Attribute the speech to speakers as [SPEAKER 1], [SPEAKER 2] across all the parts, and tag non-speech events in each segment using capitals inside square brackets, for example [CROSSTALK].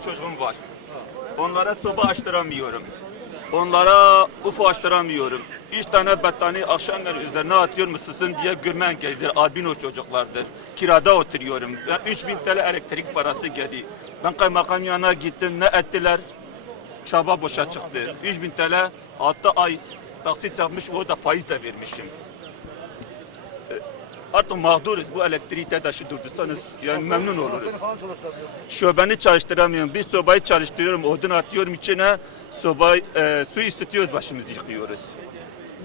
[SPEAKER 1] iki çocuğum var. Onlara soba açtıramıyorum. Onlara ufo açtıramıyorum. Üç tane battaniye akşamları üzerine atıyor musun diye gülmen gelir. Albino çocuklardır. Kirada oturuyorum. Ben 3000 TL elektrik parası geldi. Ben kaymakam yanına gittim ne ettiler? Çaba boşa çıktı. 3000 TL 6 ay taksit yapmış o da faizle vermişim. Artık mağduruz bu elektriği TEDAŞ'ı durdursanız yani memnun oluruz. Şöbeni çalıştıramıyorum. Bir sobayı çalıştırıyorum, odun atıyorum içine. Sobayı, e, su ısıtıyoruz, başımızı yıkıyoruz.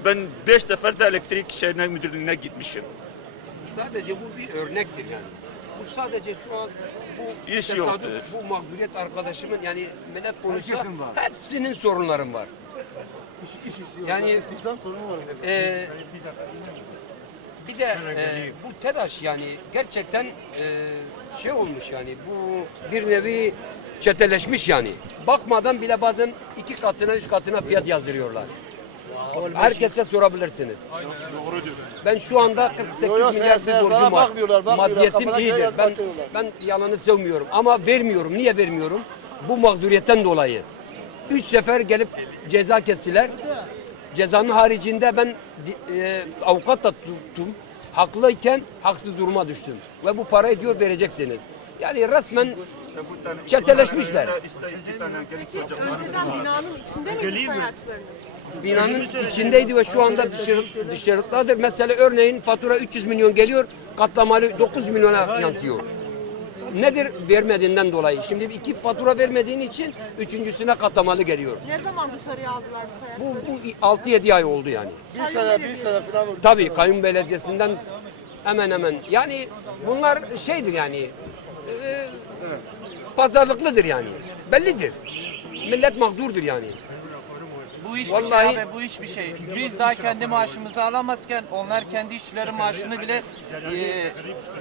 [SPEAKER 1] Ben beş sefer de elektrik şehirine müdürlüğüne gitmişim.
[SPEAKER 2] Sadece bu bir örnektir yani. Bu sadece şu an bu
[SPEAKER 1] İş
[SPEAKER 2] tesadüf,
[SPEAKER 1] yoktur.
[SPEAKER 2] bu mağduriyet arkadaşımın yani millet konuşsa
[SPEAKER 3] Herkesin var.
[SPEAKER 2] hepsinin sorunların var. Yani
[SPEAKER 3] İstihdam sorunu var.
[SPEAKER 2] e, bir de e, bu TEDAŞ yani gerçekten e, şey olmuş yani bu bir nevi çeteleşmiş yani. Bakmadan bile bazen iki katına üç katına fiyat yazdırıyorlar. Herkese sorabilirsiniz. Ben şu anda 48
[SPEAKER 3] Yo, yo,
[SPEAKER 2] milyar bir
[SPEAKER 3] sen-
[SPEAKER 2] borcum
[SPEAKER 3] sana
[SPEAKER 2] var.
[SPEAKER 3] bakmıyorlar, bakmıyorlar.
[SPEAKER 2] Maddiyetim
[SPEAKER 3] Kafana göre
[SPEAKER 2] iyidir. Ben, ben yalanı sevmiyorum ama vermiyorum. Niye vermiyorum? Bu mağduriyetten dolayı. Üç sefer gelip ceza kestiler. Cezanın haricinde ben e, avukat da tuttum. Haklıyken haksız duruma düştüm. Ve bu parayı diyor vereceksiniz. Yani resmen Çeteleşmişler.
[SPEAKER 4] Binanın içinde miydi
[SPEAKER 2] binanın içindeydi ve şu anda dışarı, dışarıdadır. Mesela örneğin fatura 300 milyon geliyor, katlamalı 9 milyona yansıyor. Nedir? Vermediğinden dolayı. Şimdi iki fatura vermediğin için üçüncüsüne katlamalı geliyor.
[SPEAKER 4] Ne zaman dışarıya aldılar bu
[SPEAKER 2] Bu,
[SPEAKER 4] sayaçları?
[SPEAKER 2] bu 6-7 ay oldu yani.
[SPEAKER 3] Bir sene, bir sene falan oldu.
[SPEAKER 2] Tabii kayyum belediyesinden hemen hemen. Yani bunlar şeydir yani. e, pazarlıklıdır yani. Bellidir. Millet mağdurdur yani.
[SPEAKER 5] Bu iş
[SPEAKER 2] Vallahi-
[SPEAKER 5] bir şey abi, bu iş bir şey. Biz daha kendi maaşımızı alamazken onlar kendi işçilerin maaşını bile e,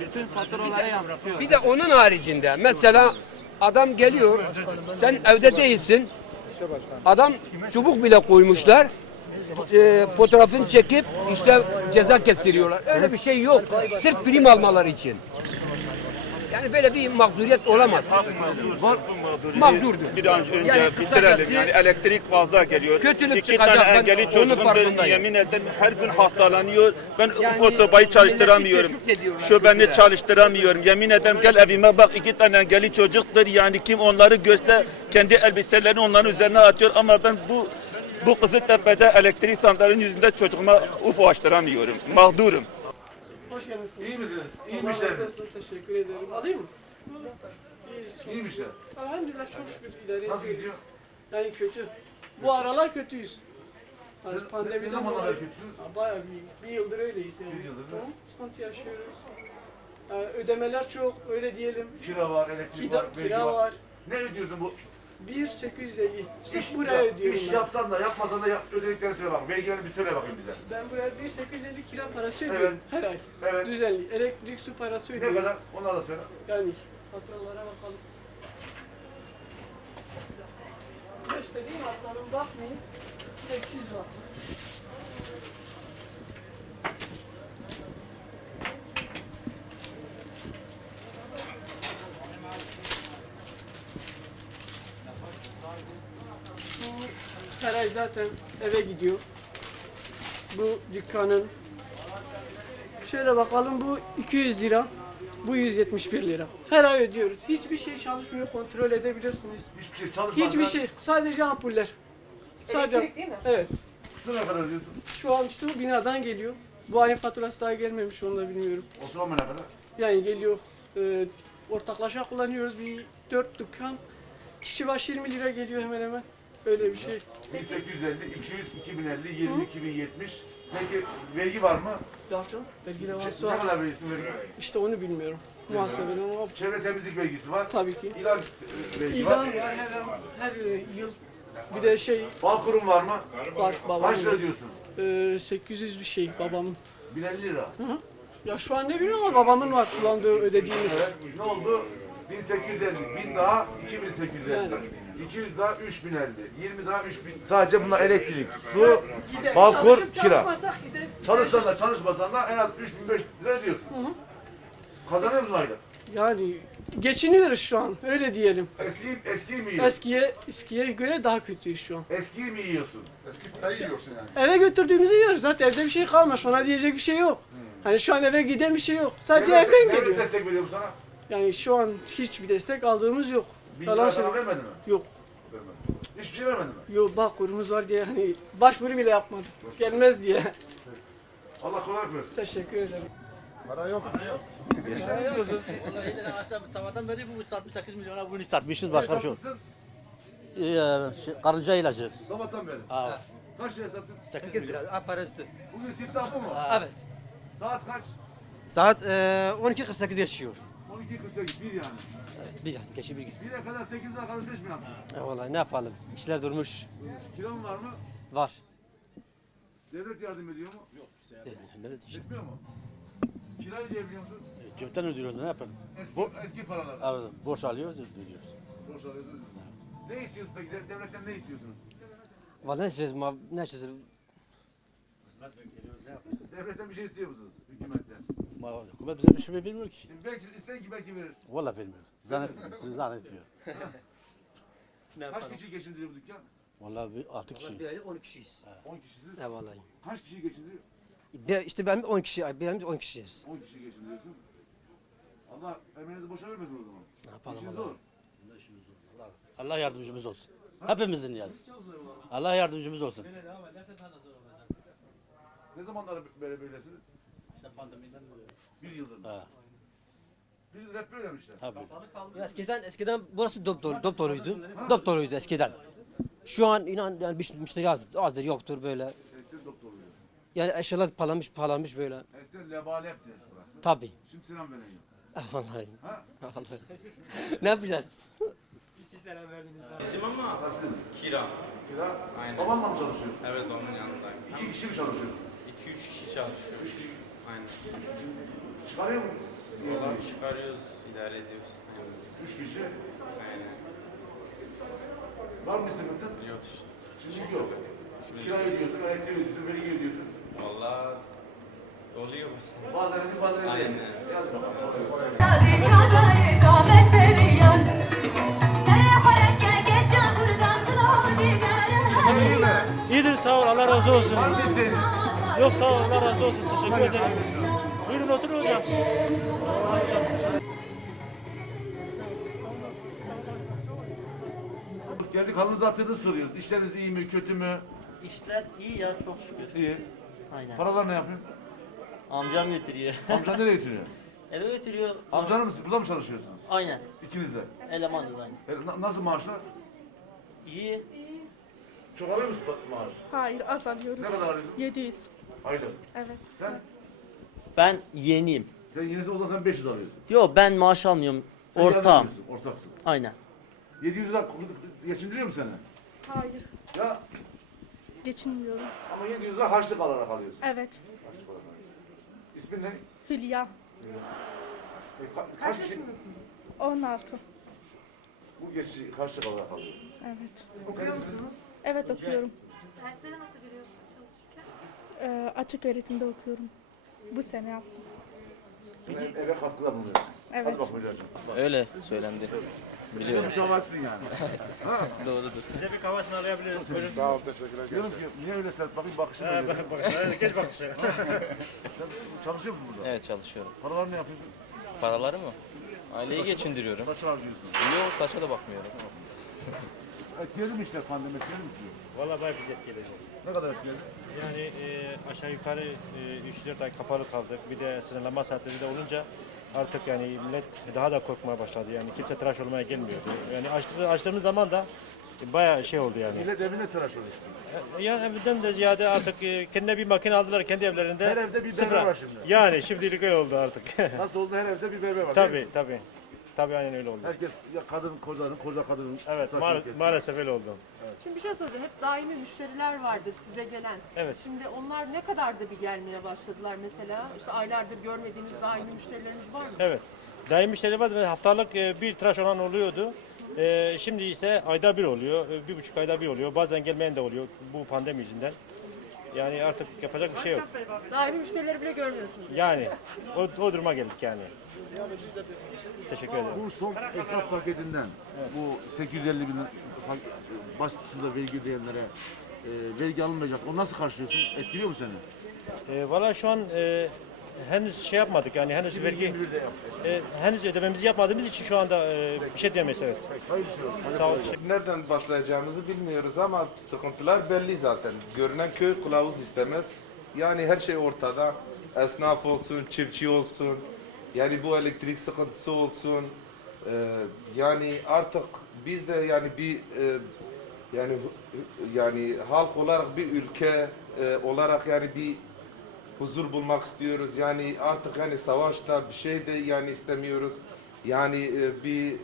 [SPEAKER 5] bütün faturalara yansıtıyor.
[SPEAKER 2] Bir de onun haricinde mesela adam geliyor, sen evde değilsin. Adam çubuk bile koymuşlar. E, fotoğrafını çekip işte ceza kestiriyorlar. Öyle bir şey yok. Sırf prim almaları için. Yani böyle bir mağduriyet olamaz.
[SPEAKER 1] Halk mağdur, var bu mağduriyeti
[SPEAKER 2] Mağdurdur.
[SPEAKER 1] Bir an önce
[SPEAKER 2] Yani
[SPEAKER 1] bitirelim. Yani elektrik fazla geliyor.
[SPEAKER 2] Kötülük
[SPEAKER 1] İki
[SPEAKER 2] çıkacak,
[SPEAKER 1] tane engelli
[SPEAKER 2] onun
[SPEAKER 1] çocuğum benim
[SPEAKER 2] farkındayım.
[SPEAKER 1] yemin ederim her gün hastalanıyor. Ben
[SPEAKER 2] Yani
[SPEAKER 1] ufo sobayı çalıştıramıyorum. Şöbeni çalıştıramıyorum. Yemin ederim gel evime bak iki tane engelli çocuktur. Yani kim onları göster kendi elbiselerini onların üzerine atıyor ama ben bu bu Kızıltepe'de elektrik sandalyenin yüzünde çocuğuma ufo açtıramıyorum. Mağdurum.
[SPEAKER 6] Hoş geldiniz.
[SPEAKER 3] İyi misiniz? İyi Allahmişler.
[SPEAKER 6] razı olsun, Teşekkür ederim. Alayım mı? İyiyiz.
[SPEAKER 3] İyimişler.
[SPEAKER 6] Elhamdülillah çok şükür idare
[SPEAKER 3] Nasıl
[SPEAKER 6] ediyoruz.
[SPEAKER 3] gidiyor?
[SPEAKER 6] Yani kötü. Bu aralar kötüyüz. Yani
[SPEAKER 3] Ne
[SPEAKER 6] pandemiden
[SPEAKER 3] zamanlar
[SPEAKER 6] dolayı-
[SPEAKER 3] kötüsünüz?
[SPEAKER 6] Ha, Bayağı bir, bir yıldır öyleyiz yani.
[SPEAKER 3] Bir yıldır,
[SPEAKER 6] Tamam, sıkıntı yaşıyoruz. Yani ödemeler çok öyle diyelim.
[SPEAKER 3] Kira var, elektrik
[SPEAKER 6] Kira,
[SPEAKER 3] var, vergi
[SPEAKER 6] kira var.
[SPEAKER 3] Ne ödüyorsun bu?
[SPEAKER 6] 1.850. Sırf
[SPEAKER 3] İş-
[SPEAKER 6] buraya
[SPEAKER 3] ya,
[SPEAKER 6] ödüyorum
[SPEAKER 3] İş
[SPEAKER 6] ben.
[SPEAKER 3] yapsan da yapmasan da yap, ödediklerini söyle bak. Vergilerini bir söyle bakayım bize.
[SPEAKER 6] Ben buraya 1.850 kira parası ödüyorum her ay.
[SPEAKER 3] Evet.
[SPEAKER 6] Düzenli. Elektrik, su parası
[SPEAKER 3] Ne
[SPEAKER 6] ödüyorum.
[SPEAKER 3] kadar? Onları da söyle.
[SPEAKER 6] Yani faturalara bakalım. Göstereyim atlarım bakmayın. Tek siz bakın. Zaten eve gidiyor. Bu dükkanın Şöyle bakalım bu 200 lira. Bu 171 lira. Her ay ödüyoruz. Hiçbir şey çalışmıyor. Kontrol edebilirsiniz.
[SPEAKER 3] Hiçbir şey çalışmadan.
[SPEAKER 6] Hiçbir şey. Sadece ampuller. Sadece
[SPEAKER 4] Elektrik değil mi?
[SPEAKER 6] Evet.
[SPEAKER 3] Su ne kadar ödüyorsun?
[SPEAKER 6] Şu an işte bu binadan geliyor. Bu ayın faturası daha gelmemiş onu da bilmiyorum.
[SPEAKER 3] Oturma ne kadar?
[SPEAKER 6] Yani geliyor. E, ortaklaşa kullanıyoruz. Bir 4 dükkan. Kişi başı 20 lira geliyor hemen hemen. Öyle bir şey.
[SPEAKER 3] 1850, 200, 2050, 20, 2070. Peki vergi var mı?
[SPEAKER 6] Yapacağım. Belki de
[SPEAKER 3] Ne
[SPEAKER 6] varsa var.
[SPEAKER 3] kadar veriyorsun vergi?
[SPEAKER 6] İşte onu bilmiyorum. Muhasebeden ama
[SPEAKER 3] Çevre temizlik vergisi var.
[SPEAKER 6] tabii ki.
[SPEAKER 3] İlan e, vergi
[SPEAKER 6] İlan
[SPEAKER 3] var.
[SPEAKER 6] var her, her yıl. Bir de şey
[SPEAKER 3] Bağkurum var mı?
[SPEAKER 6] var.
[SPEAKER 3] Kaç lira ödüyorsun?
[SPEAKER 6] Ee, 800 bir şey babamın.
[SPEAKER 3] 1050 lira.
[SPEAKER 6] Ya şu an ne bileyim ama babamın var kullandığı ödediğimiz.
[SPEAKER 3] Evet. Ne oldu? 1850, 1000 daha 2850.
[SPEAKER 6] Yani.
[SPEAKER 3] 200 daha 3050, 20 daha 3000. Sadece bunlar elektrik, su,
[SPEAKER 6] Gider,
[SPEAKER 3] Balkon,
[SPEAKER 6] çalışıp
[SPEAKER 3] kira.
[SPEAKER 6] Çalışmasak gider.
[SPEAKER 3] Çalışsan da çalışmasan da en az 3500 lira ödüyorsun. Kazanıyor musun ayda?
[SPEAKER 6] Yani geçiniyoruz şu an öyle diyelim.
[SPEAKER 3] Eski, eskiyi mi yiyorsun?
[SPEAKER 6] Eskiye eskiye göre daha kötüyüz şu an.
[SPEAKER 3] Eskiyi mi yiyorsun?
[SPEAKER 7] Eski parayı yiyorsun yani.
[SPEAKER 6] Eve götürdüğümüzü yiyoruz. Zaten evde bir şey kalmış. Ona diyecek bir şey yok. Hani şu an eve giden bir şey yok. Sadece
[SPEAKER 3] Devlet-
[SPEAKER 6] evden
[SPEAKER 3] devlet
[SPEAKER 6] geliyor.
[SPEAKER 3] destek veriyor mu sana?
[SPEAKER 6] Yani şu an hiçbir destek aldığımız yok. Yalan
[SPEAKER 3] lira sana
[SPEAKER 6] söylüyorum.
[SPEAKER 3] vermedi mi?
[SPEAKER 6] Yok.
[SPEAKER 3] Vermedi. Hiçbir şey vermedi mi?
[SPEAKER 6] Yok bak kurumuz var diye hani başvuru bile yapmadık. Gelmez diye.
[SPEAKER 3] Allah kolaylık versin.
[SPEAKER 6] Teşekkür ederim.
[SPEAKER 7] Para yok.
[SPEAKER 8] Vallahi de ağaçta sabahtan beri bu 68 milyona bunu satmışız başka bir şey yok.
[SPEAKER 3] Satmışsın,
[SPEAKER 8] Ee, şey, karınca ilacı.
[SPEAKER 3] Sabahtan beri.
[SPEAKER 8] Aa,
[SPEAKER 3] Kaç liraya sattın?
[SPEAKER 8] 8 lira. Ha, parası.
[SPEAKER 3] Bugün siftah bu mu?
[SPEAKER 8] Evet.
[SPEAKER 3] Saat kaç?
[SPEAKER 8] Saat e, 12.48 geçiyor.
[SPEAKER 3] 12.48 bir yani.
[SPEAKER 8] Evet, bir can, geçi bir gün.
[SPEAKER 3] 1'e kadar 8'e kadar 5 mi yaptın?
[SPEAKER 8] E, vallahi ne yapalım? İşler durmuş.
[SPEAKER 3] Kiran var mı?
[SPEAKER 8] Var.
[SPEAKER 3] Devlet yardım ediyor mu? Yok.
[SPEAKER 8] E, ne diyeceğim?
[SPEAKER 3] Etmiyor mu? Kirayı ödeyebiliyor musun?
[SPEAKER 8] E, Cepten ödüyoruz ne yapalım?
[SPEAKER 3] Eski,
[SPEAKER 8] Bu-
[SPEAKER 3] eski paralar.
[SPEAKER 8] Evet, borç alıyoruz ödüyoruz.
[SPEAKER 3] Borç alıyorsunuz. Ne istiyorsun peki? Dev- Devletten ne istiyorsunuz?
[SPEAKER 8] Vallahi ne isteyeceğiz? Ne isteyeceğiz?
[SPEAKER 3] Devletten bir şey istiyor musunuz? Hükümetten.
[SPEAKER 8] Ma- Hükümet bize bir şey bilmiyor ki.
[SPEAKER 3] Şimdi belki isteyin ki belki verir.
[SPEAKER 8] Vallahi bilmiyor. Zannet, zannetmiyor. [LAUGHS]
[SPEAKER 3] Kaç kişi geçindiriyor bu dükkan?
[SPEAKER 8] Vallahi bir 6 kişi.
[SPEAKER 9] Bir ayda 10 kişiyiz.
[SPEAKER 3] 10 kişisiz.
[SPEAKER 8] E vallahi.
[SPEAKER 3] Kaç kişi geçindiriyor?
[SPEAKER 8] Bir, işte ben 10 kişi, ben 10 kişiyiz.
[SPEAKER 3] 10 kişi geçindiriyorsun. Allah emeğinizi boşa vermesin o zaman.
[SPEAKER 8] Ne yapalım
[SPEAKER 3] İşin
[SPEAKER 8] Allah?
[SPEAKER 3] zor.
[SPEAKER 8] Allah yardımcımız olsun. Hepimizin yani. Allah yardımcımız olsun.
[SPEAKER 3] Ne zamanlar böyle böylesiniz? Bir yıldır mı?
[SPEAKER 8] Ha,
[SPEAKER 3] Bir yıldır hep böyle mi işte?
[SPEAKER 8] tabii. Eskiden eskiden burası dop dolu, dop doluydu. Dop doluydu eskiden. Şu an inan yani bir müşteri az, azdır yoktur böyle.
[SPEAKER 3] Eskiden doktor oluyor.
[SPEAKER 8] Yani eşyalar palanmış palanmış böyle.
[SPEAKER 3] Eskiden lebalep diye burası.
[SPEAKER 8] Tabii.
[SPEAKER 3] Şimdi selam vereyim. [LAUGHS]
[SPEAKER 8] Vallahi.
[SPEAKER 3] Ha?
[SPEAKER 8] Vallahi. ne yapacağız?
[SPEAKER 3] Nasıl?
[SPEAKER 10] Kira.
[SPEAKER 3] Kira.
[SPEAKER 10] Aynen.
[SPEAKER 3] Babanla mı çalışıyorsun?
[SPEAKER 10] Evet onun yanındayım.
[SPEAKER 3] İki kişi mi çalışıyorsun?
[SPEAKER 10] 2-3 kişi çalışıyor. Aynen.
[SPEAKER 3] Çıkarıyor mu?
[SPEAKER 10] Valla çıkarıyoruz, idare ediyoruz.
[SPEAKER 3] Üç kişi.
[SPEAKER 10] Aynen.
[SPEAKER 3] Var mı sıkıntı?
[SPEAKER 10] Yok.
[SPEAKER 3] Şimdi yok. Kira ödüyorsun, elektrik ödüyorsun, vergi ödüyorsun.
[SPEAKER 10] Valla oluyor bazen.
[SPEAKER 3] Bazen ödüyor, bazen ödüyor.
[SPEAKER 10] Aynen.
[SPEAKER 11] İyidir sağ ol Allah razı olsun.
[SPEAKER 3] İsteğiniz?
[SPEAKER 11] Yok sağ ol Allah razı olsun. Teşekkür ederim. Buyurun oturun hocam.
[SPEAKER 3] Geldik halınızı hatırınızı soruyoruz. İşleriniz iyi mi, kötü mü?
[SPEAKER 9] İşler iyi ya çok şükür.
[SPEAKER 3] İyi.
[SPEAKER 9] Aynen.
[SPEAKER 3] Paralar ne yapıyor?
[SPEAKER 9] Amcam getiriyor. [LAUGHS]
[SPEAKER 3] Amcan nereye götürüyor?
[SPEAKER 9] Eve götürüyor.
[SPEAKER 3] Amcanın mı siz burada mı çalışıyorsunuz?
[SPEAKER 9] Aynen.
[SPEAKER 3] İkiniz de.
[SPEAKER 9] Elemanız aynı.
[SPEAKER 3] E, na- nasıl maaşlar?
[SPEAKER 9] İyi.
[SPEAKER 3] Çok alıyor musun ma- maaş?
[SPEAKER 4] Hayır az alıyoruz.
[SPEAKER 3] Ne kadar alıyorsun?
[SPEAKER 4] 700.
[SPEAKER 3] Aylık.
[SPEAKER 4] Evet.
[SPEAKER 3] Sen?
[SPEAKER 9] Ben yeğeniyim.
[SPEAKER 3] Sen yenisi olsa sen 500 alıyorsun.
[SPEAKER 9] Yo ben maaş almıyorum.
[SPEAKER 3] Sen yardım
[SPEAKER 9] Ortağım.
[SPEAKER 3] ediyorsun, Ortaksın.
[SPEAKER 9] Aynen.
[SPEAKER 3] 700 lira geçindiriyor mu seni?
[SPEAKER 4] Hayır.
[SPEAKER 3] Ya
[SPEAKER 4] Geçinmiyorum.
[SPEAKER 3] ama 700 lira harçlık alarak alıyorsun.
[SPEAKER 4] Evet.
[SPEAKER 3] Harçlık alarak. İsmin ne?
[SPEAKER 4] Hülya.
[SPEAKER 3] E, ka- kaç kişi?
[SPEAKER 4] 16.
[SPEAKER 3] Bu geçici harçlık alarak alıyor.
[SPEAKER 4] Evet. Okuyor musunuz? Evet okuyorum.
[SPEAKER 12] Dersleri nasıl biliyorsun çalışırken?
[SPEAKER 4] Ee, açık öğretimde okuyorum. Bu sene yaptım.
[SPEAKER 3] Sen ev- eve katkıda bulunuyor.
[SPEAKER 4] Evet.
[SPEAKER 3] Hadi bak hocam.
[SPEAKER 5] Öyle söylendi.
[SPEAKER 3] Biliyorum. Mütevazısın yani. [LAUGHS]
[SPEAKER 5] Doğrudur.
[SPEAKER 11] Size bir kahvasını arayabiliriz. Buyurun.
[SPEAKER 3] Sağ ol, teşekkürler. Diyorum ki niye öyle sert bakayım bakışın öyle.
[SPEAKER 11] Geç bakışa.
[SPEAKER 3] Sen [LAUGHS] çalışıyor musun burada?
[SPEAKER 5] Evet çalışıyorum.
[SPEAKER 3] Paralar ne yapıyorsun?
[SPEAKER 5] Paraları mı? Aileyi geçindiriyorum.
[SPEAKER 3] Kaç harcıyorsun?
[SPEAKER 5] Yok saça da bakmıyorum.
[SPEAKER 3] Etkiledi mi işte pandemi etkiledi mi sizi?
[SPEAKER 11] Valla bayağı biz etkiledi.
[SPEAKER 3] Ne kadar etkiledi?
[SPEAKER 11] Yani e, aşağı yukarı e, 3-4 ay kapalı kaldık. Bir de sınırlama saatleri de olunca artık yani millet daha da korkmaya başladı. Yani kimse tıraş olmaya gelmiyordu. Yani açtığımız, açtığımız zaman da bayağı şey oldu yani.
[SPEAKER 3] Millet evine tıraş oluyor işte.
[SPEAKER 11] Yani evden de ziyade artık e, kendine bir makine aldılar kendi evlerinde.
[SPEAKER 3] Her evde bir berber
[SPEAKER 11] Sıfıra.
[SPEAKER 3] var şimdi.
[SPEAKER 11] Yani şimdilik öyle oldu artık. [LAUGHS]
[SPEAKER 3] Nasıl oldu her evde bir berber var. değil mi?
[SPEAKER 11] tabii tabii. Tabii aynen öyle oldu.
[SPEAKER 3] Herkes ya kadın kocanın, koca kadının
[SPEAKER 11] Evet
[SPEAKER 3] saçını
[SPEAKER 11] maal-
[SPEAKER 3] kesiyor.
[SPEAKER 11] maalesef öyle oldu.
[SPEAKER 4] Şimdi bir şey soracağım. Hep daimi müşteriler vardır size gelen.
[SPEAKER 11] Evet.
[SPEAKER 4] Şimdi onlar ne kadar da bir gelmeye başladılar mesela? İşte aylardır görmediğiniz daimi müşterileriniz var mı?
[SPEAKER 11] Evet. Daim müşteri vardı ve haftalık e, bir tıraş olan oluyordu. E, şimdi ise ayda bir oluyor, e, bir buçuk ayda bir oluyor. Bazen gelmeyen de oluyor bu pandemi yüzünden. Yani artık yapacak bir şey yok.
[SPEAKER 4] Daimi müşterileri bile görmüyorsunuz.
[SPEAKER 11] Yani o, o duruma geldik yani. Teşekkür ederim.
[SPEAKER 3] Bu son esnaf paketinden bu 850 bin basit suda vergi ödeyenlere e, vergi alınmayacak. O nasıl karşılıyorsun? Etkiliyor mu seni?
[SPEAKER 11] E, Valla şu an e, henüz şey yapmadık yani henüz vergi e, henüz ödememizi yapmadığımız için şu anda e, bir şey diyemeyiz evet. Sağ olun.
[SPEAKER 10] Nereden başlayacağımızı bilmiyoruz ama sıkıntılar belli zaten. Görünen köy kılavuz istemez. Yani her şey ortada. Esnaf olsun, çiftçi olsun. Yani bu elektrik sıkıntısı olsun. Ee, yani artık biz de yani bir e, yani yani halk olarak bir ülke e, olarak yani bir huzur bulmak istiyoruz. Yani artık yani savaşta bir şey de yani istemiyoruz. Yani e, bir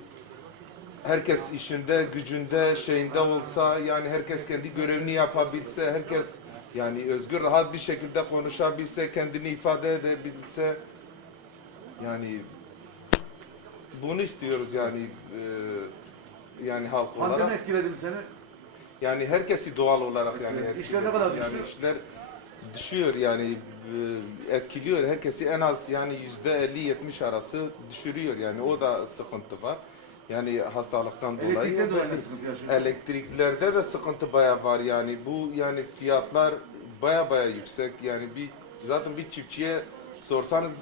[SPEAKER 10] herkes işinde, gücünde, şeyinde olsa yani herkes kendi görevini yapabilse, herkes yani özgür rahat bir şekilde konuşabilse, kendini ifade edebilse yani bunu istiyoruz yani e, yani halk
[SPEAKER 3] Pandemi
[SPEAKER 10] olarak.
[SPEAKER 3] etkiledi mi seni?
[SPEAKER 10] Yani herkesi doğal olarak yani etkiliyor.
[SPEAKER 3] işler ne kadar
[SPEAKER 10] yani
[SPEAKER 3] düştü?
[SPEAKER 10] işler düşüyor yani e, etkiliyor. Herkesi en az yani yüzde 50-70 arası düşürüyor yani o da sıkıntı var. Yani hastalıktan dolayı.
[SPEAKER 3] Elektrikte de sıkıntı.
[SPEAKER 10] Elektriklerde de sıkıntı baya var yani bu yani fiyatlar baya baya yüksek yani bir zaten bir çiftçiye sorsanız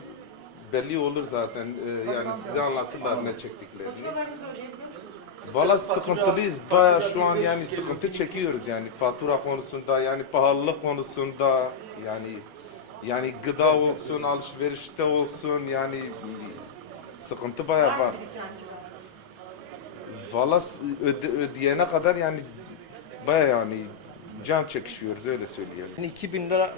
[SPEAKER 10] belli olur zaten Ee, yani size anlatırlar ne çektiklerini. Valla sıkıntılıyız. Baya şu an yani sıkıntı çekiyoruz yani fatura konusunda yani pahalılık konusunda yani yani gıda olsun, alışverişte olsun yani sıkıntı baya var. Valla öde, ödeyene kadar yani baya yani can çekişiyoruz öyle söyleyelim.
[SPEAKER 13] Yani 2000 lira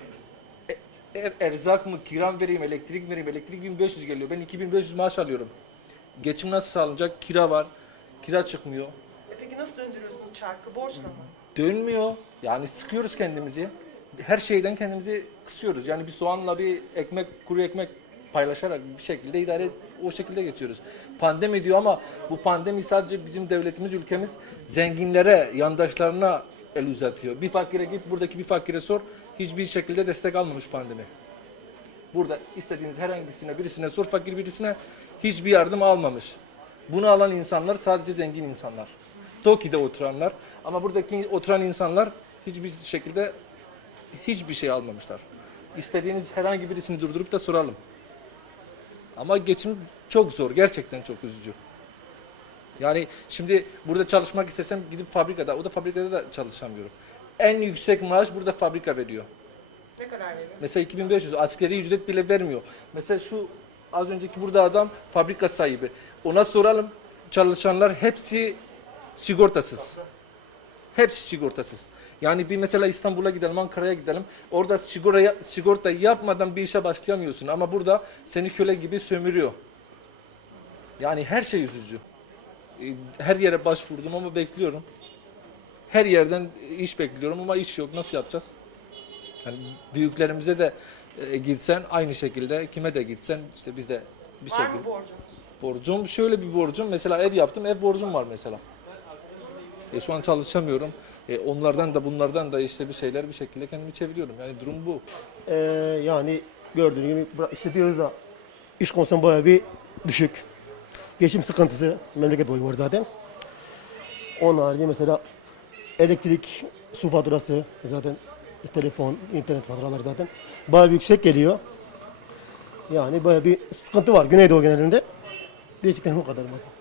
[SPEAKER 13] e- ev erzak mı, kiram vereyim, elektrik vereyim. Elektrik 1500 geliyor. Ben 2500 maaş alıyorum. Geçim nasıl sağlanacak? Kira var. Kira çıkmıyor.
[SPEAKER 4] E peki nasıl döndürüyorsunuz çarkı? Borçla mı?
[SPEAKER 13] Dönmüyor. Yani sıkıyoruz kendimizi. Her şeyden kendimizi kısıyoruz. Yani bir soğanla bir ekmek, kuru ekmek paylaşarak bir şekilde idare o şekilde geçiyoruz. Pandemi diyor ama bu pandemi sadece bizim devletimiz, ülkemiz zenginlere, yandaşlarına el uzatıyor. Bir fakire git, buradaki bir fakire sor. Hiçbir şekilde destek almamış pandemi. Burada istediğiniz herhangisine birisine sor, fakir birisine hiçbir yardım almamış. Bunu alan insanlar sadece zengin insanlar. Toki'de oturanlar ama buradaki oturan insanlar hiçbir şekilde hiçbir şey almamışlar. İstediğiniz herhangi birisini durdurup da soralım. Ama geçim çok zor, gerçekten çok üzücü. Yani şimdi burada çalışmak istesem gidip fabrikada, o da fabrikada da çalışamıyorum. En yüksek maaş burada fabrika veriyor.
[SPEAKER 4] Ne kadar veriyor?
[SPEAKER 13] Mesela 2500 askeri ücret bile vermiyor. Mesela şu az önceki burada adam fabrika sahibi. Ona soralım çalışanlar hepsi sigortasız. Hepsi sigortasız. Yani bir mesela İstanbul'a gidelim, Ankara'ya gidelim. Orada sigorta, sigorta yapmadan bir işe başlayamıyorsun. Ama burada seni köle gibi sömürüyor. Yani her şey üzücü. Ee, Her yere başvurdum ama bekliyorum. Her yerden iş bekliyorum ama iş yok. Nasıl yapacağız? Yani büyüklerimize de e, gitsen aynı şekilde kime de gitsen işte biz de bir
[SPEAKER 4] Var
[SPEAKER 13] şekilde.
[SPEAKER 4] mı borcunuz?
[SPEAKER 13] Borcum şöyle bir borcum mesela ev yaptım ev borcum var mesela. E, şu an çalışamıyorum. E, onlardan da bunlardan da işte bir şeyler bir şekilde kendimi çeviriyorum. Yani durum bu.
[SPEAKER 8] Ee, yani gördüğünüz gibi bura- işte diyoruz da iş konusunda bayağı bir düşük. Geçim sıkıntısı memleket boyu var zaten. Onun harici mesela elektrik, su faturası zaten telefon, internet faturaları zaten bayağı yüksek geliyor. Yani bayağı bir sıkıntı var Güneydoğu genelinde. Diyeceklerim o kadar. basit.